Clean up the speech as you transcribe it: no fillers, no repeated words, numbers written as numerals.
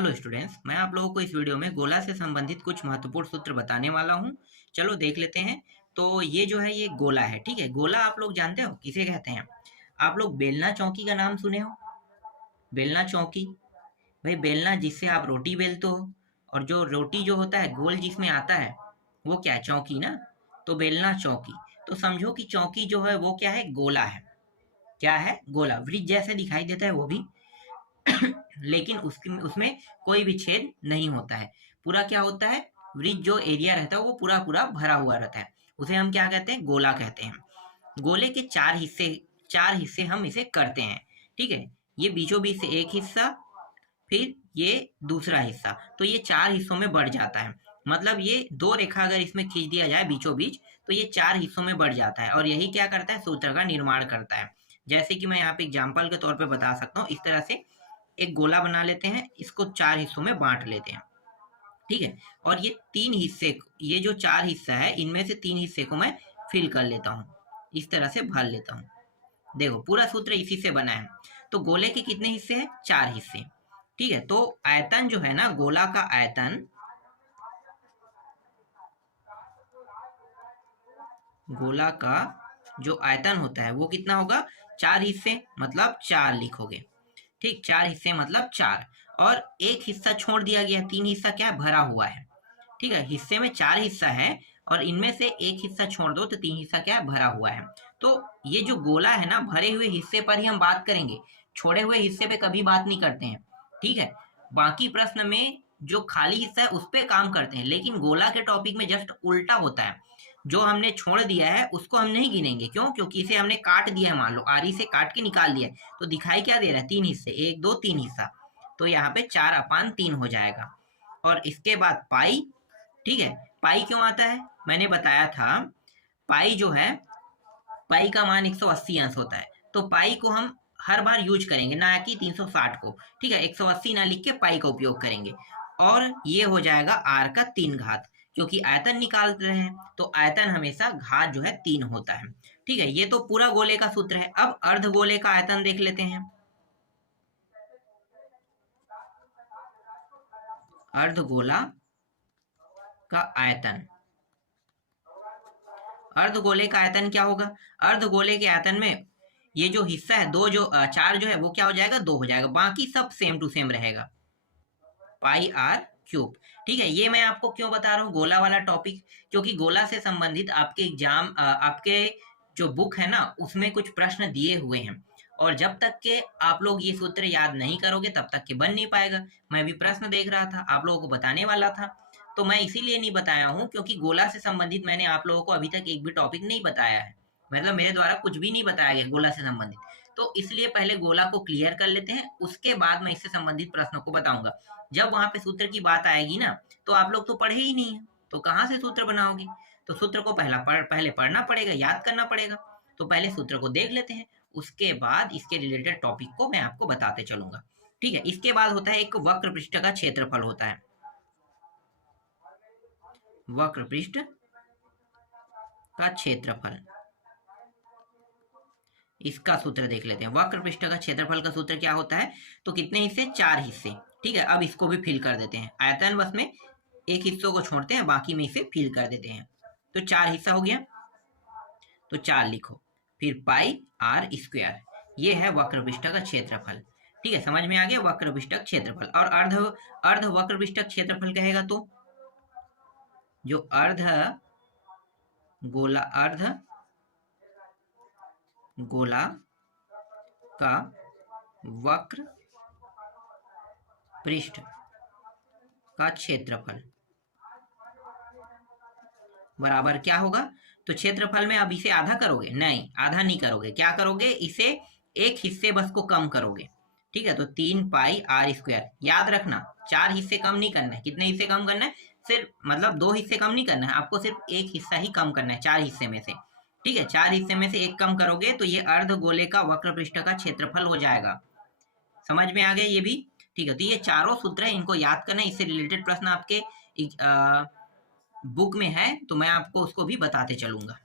Hello students, मैं आप लोगों को इस वीडियो में गोला से संबंधित कुछ महत्वपूर्ण सूत्र बताने वाला हूं। चलो देख लेते हैं। तो ये जो है ये गोला है, ठीक है। गोला आप लोग जानते हो किसे कहते हैं? आप लोग बेलना चौकी का नाम सुने हो? बेलना चौकी, भाई बेलना जिससे आप रोटी बेलते हो, और जो रोटी जो होता है गोल जिसमें आता है वो क्या है? चौकी ना। तो बेलना चौकी। तो समझो कि चौकी जो है वो क्या है? गोला है। क्या है? गोला। वृत्त जैसे दिखाई देता है वो भी, लेकिन उसमें कोई भी छेद नहीं होता है। पूरा क्या होता है? वृत्त जो एरिया रहता है वो पूरा पूरा भरा हुआ रहता है। उसे हम क्या कहते हैं? गोला कहते हैं। गोले के चार हिस्से हम इसे करते हैं, ठीक है। ये बीचों बीच से एक हिस्सा, फिर ये दूसरा हिस्सा, तो ये चार हिस्सों में बढ़ जाता है। मतलब ये दो रेखा अगर इसमें खींच दिया जाए बीचों बीच, तो ये चार हिस्सों में बढ़ जाता है, और यही क्या करता है? सूत्र का निर्माण करता है। जैसे कि मैं यहाँ पे एग्जाम्पल के तौर पे बता सकता हूँ। इस तरह से एक गोला बना लेते हैं, इसको चार हिस्सों में बांट लेते हैं, ठीक है। और ये तीन हिस्से, ये जो चार हिस्सा है इनमें से तीन हिस्से को मैं फिल कर लेता हूँ, इस तरह से भर लेता हूँ। देखो पूरा सूत्र इसी से बना है। तो गोले के कितने हिस्से हैं? चार हिस्से, ठीक है। तो आयतन जो है ना, गोला का आयतन, गोला का जो आयतन होता है वो कितना होगा? चार हिस्से, मतलब चार लिखोगे, ठीक। चार हिस्से मतलब चार, और एक हिस्सा छोड़ दिया गया, तीन हिस्सा क्या है? भरा हुआ है, ठीक है। हिस्से में चार हिस्सा है और इनमें से एक हिस्सा छोड़ दो तो तीन हिस्सा क्या है? भरा हुआ है। तो ये जो गोला है ना, भरे हुए हिस्से पर ही हम बात करेंगे, छोड़े हुए हिस्से पे कभी बात नहीं करते हैं, ठीक है। बाकी प्रश्न में जो खाली हिस्सा है उस पर काम करते हैं, लेकिन गोला के टॉपिक में जस्ट उल्टा होता है। जो हमने छोड़ दिया है उसको हम नहीं गिनेंगे। क्यों? क्योंकि इसे हमने काट दिया है, मान लो आरी से काट के निकाल दिया है, तो दिखाई क्या दे रहा है? तीन हिस्से, एक दो तीन हिस्सा। तो यहाँ पे 4/3 हो जाएगा। और इसके बाद पाई, ठीक है। पाई क्यों आता है? मैंने बताया था, पाई जो है, पाई का मान 180 अंश होता है। तो पाई को हम हर बार यूज करेंगे, ना कि 360 को, ठीक है। 180 ना लिख के पाई का उपयोग करेंगे। और ये हो जाएगा आर का 3 घात, क्योंकि आयतन निकाल रहे हैं तो आयतन हमेशा घात जो है 3 होता है, ठीक है। ये तो पूरा गोले का सूत्र है। अब अर्ध गोले का आयतन देख लेते हैं। अर्ध गोला का आयतन, अर्धगोले का आयतन क्या होगा? अर्धगोले के आयतन में ये जो हिस्सा है, दो जो चार जो है वो क्या हो जाएगा? दो हो जाएगा। बाकी सब सेम टू सेम रहेगा, पाई आर क्यूब, ठीक है। ये मैं आपको क्यों बता रहा हूँ गोला वाला टॉपिक? क्योंकि गोला से संबंधित आपके एग्जाम, आपके जो बुक है ना उसमें कुछ प्रश्न दिए हुए हैं, और जब तक के आप लोग ये सूत्र याद नहीं करोगे तब तक के बन नहीं पाएगा। मैं भी प्रश्न देख रहा था, आप लोगों को बताने वाला था, तो मैं इसीलिए नहीं बताया हूँ क्योंकि गोला से संबंधित मैंने आप लोगों को अभी तक एक भी टॉपिक नहीं बताया है। मतलब मेरे द्वारा कुछ भी नहीं बताया गया गोला से संबंधित। तो इसलिए पहले गोला को क्लियर कर लेते हैं, उसके बाद मैं इससे संबंधित प्रश्नों को बताऊंगा। जब वहां पे सूत्र की बात आएगी ना, तो आप लोग तो पढ़े ही नहीं है, तो कहाँ से सूत्र बनाओगे? तो सूत्र को पहले पढ़ना पड़ेगा, याद करना पड़ेगा। तो पहले सूत्र को देख लेते हैं, उसके बाद इसके रिलेटेड टॉपिक को मैं आपको बताते चलूंगा, ठीक है। इसके बाद होता है एक वक्र पृष्ठ का क्षेत्रफल होता है। वक्र पृष्ठ का क्षेत्रफल, इसका सूत्र देख लेते हैं। वक्र पृष्ठ का क्षेत्रफल का सूत्र क्या होता है? तो कितने हिस्से? चार हिस्से, ठीक है। अब इसको भी फिल कर देते हैं। आयतन बस में एक हिस्सों को छोड़ते हैं, बाकी में इसे फिल कर देते हैं। तो चार हिस्सा हो गया, तो चार लिखो, फिर पाई आर स्क्वायर। ये है वक्र पृष्ठ का क्षेत्रफल, ठीक है। समझ में आ गया? वक्र पृष्ठ क्षेत्रफल। और अर्ध अर्ध वक्र पृष्ठ क्षेत्रफल कहेगा तो जो अर्ध गोला, अर्ध गोला का वक्र पृष्ठ का क्षेत्रफल बराबर क्या होगा? तो क्षेत्रफल में अब इसे आधा करोगे? नहीं, आधा नहीं करोगे। क्या करोगे? इसे एक हिस्से बस को कम करोगे, ठीक है। तो 3 पाई आर स्क्वायर। याद रखना, चार हिस्से कम नहीं करना है। कितने हिस्से कम करना है? सिर्फ मतलब दो हिस्से कम नहीं करना है आपको, सिर्फ एक हिस्सा ही कम करना है चार हिस्से में से, ठीक है। चार हिस्से में से एक कम करोगे तो ये अर्ध गोले का वक्र पृष्ठ का क्षेत्रफल हो जाएगा। समझ में आ गया ये भी? ठीक है। तो ये चारों सूत्र है, इनको याद करना है। इससे रिलेटेड प्रश्न आपके बुक में है, तो मैं आपको उसको भी बताते चलूंगा।